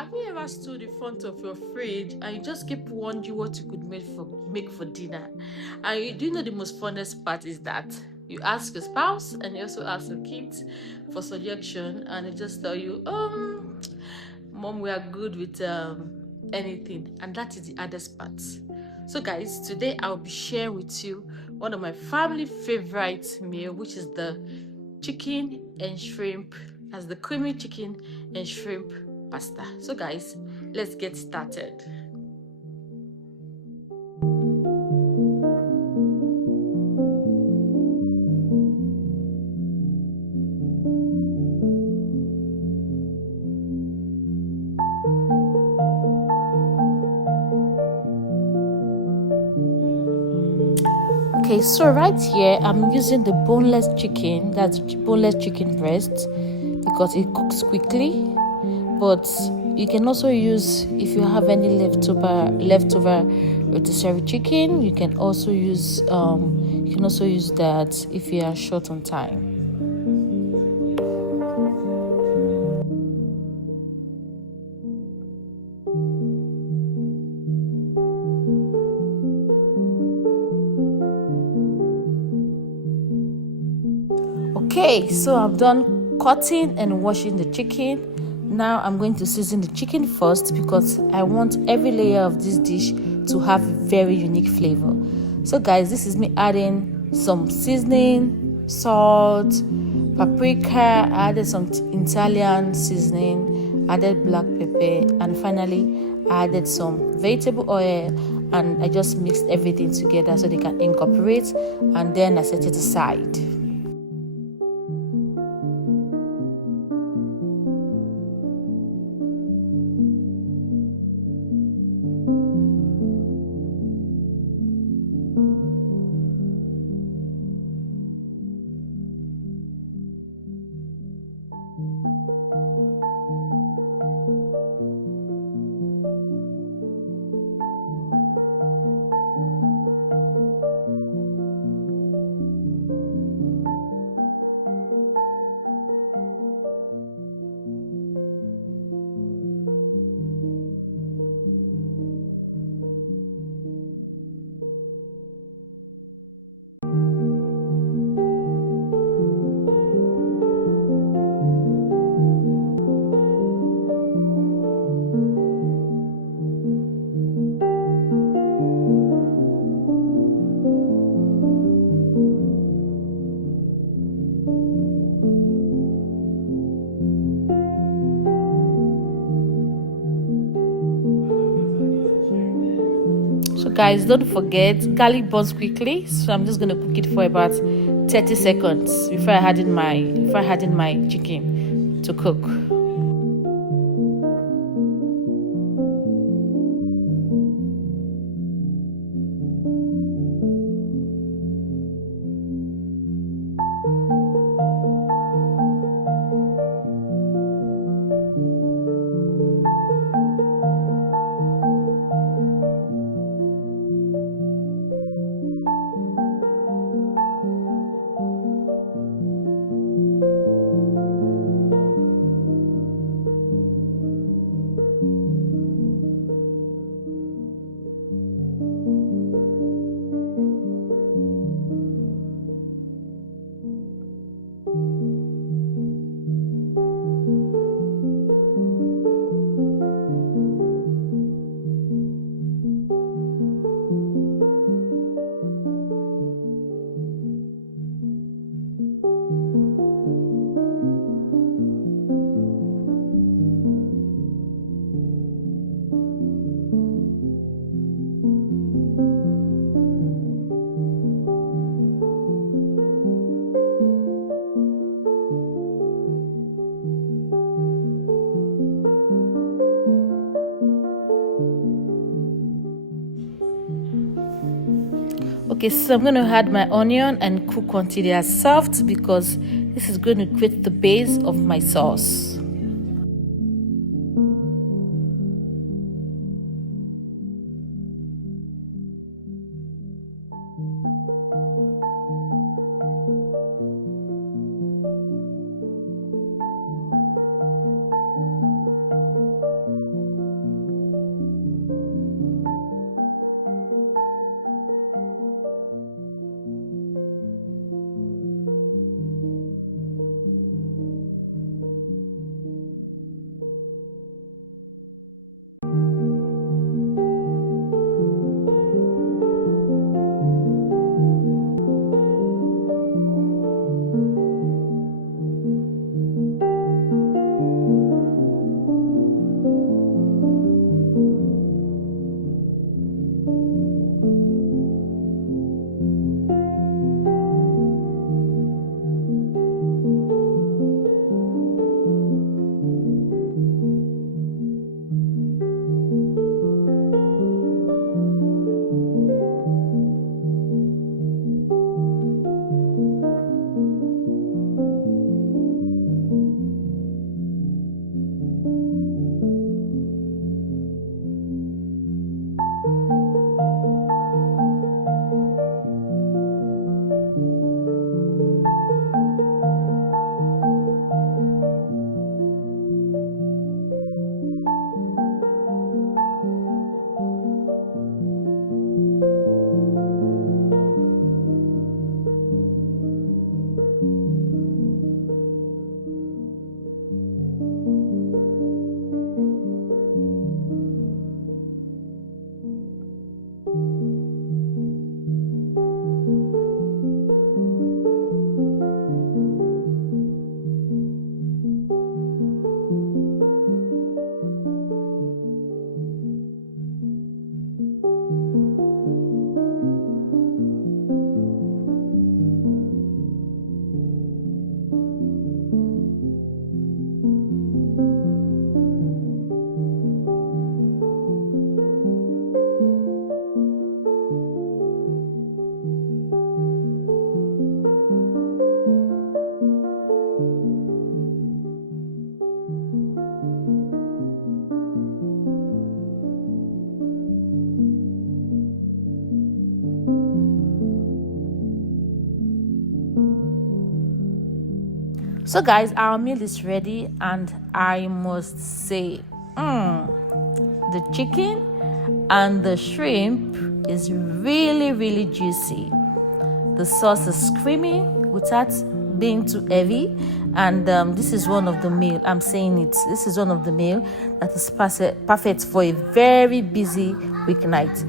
Have you ever stood in front of your fridge and you just keep wondering what you could make for dinner? And you do know the most funnest part is that you ask your spouse and you also ask your kids for suggestion, and they just tell you, mom, we are good with anything, and that is the hardest part. So, guys, today I'll be sharing with you one of my family favorite meal, which is the chicken and shrimp, as the creamy chicken and shrimp pasta. So guys, let's get started. Okay, so right here I'm using the boneless chicken, that's boneless chicken breast, because it cooks quickly. But you can also use, if you have any leftover rotisserie chicken, you can also use that if you are short on time. Okay, so I've done cutting and washing the chicken. Now I'm going to season the chicken first because I want every layer of this dish to have very unique flavor. So guys, this is me adding some seasoning, salt, paprika, I added some Italian seasoning, added black pepper, and finally I added some vegetable oil, and I just mixed everything together so they can incorporate, and then I set it aside. So guys, don't forget, garlic burns quickly, so I'm just gonna cook it for about 30 seconds before I add in my chicken to cook. Okay, so I'm going to add my onion and cook until they are soft, because this is going to create the base of my sauce. So guys, our meal is ready, and I must say, the chicken and the shrimp is really, really juicy. The sauce is creamy without being too heavy, and this is one of the meal, I'm saying it, this is one of the meal that is perfect for a very busy weeknight.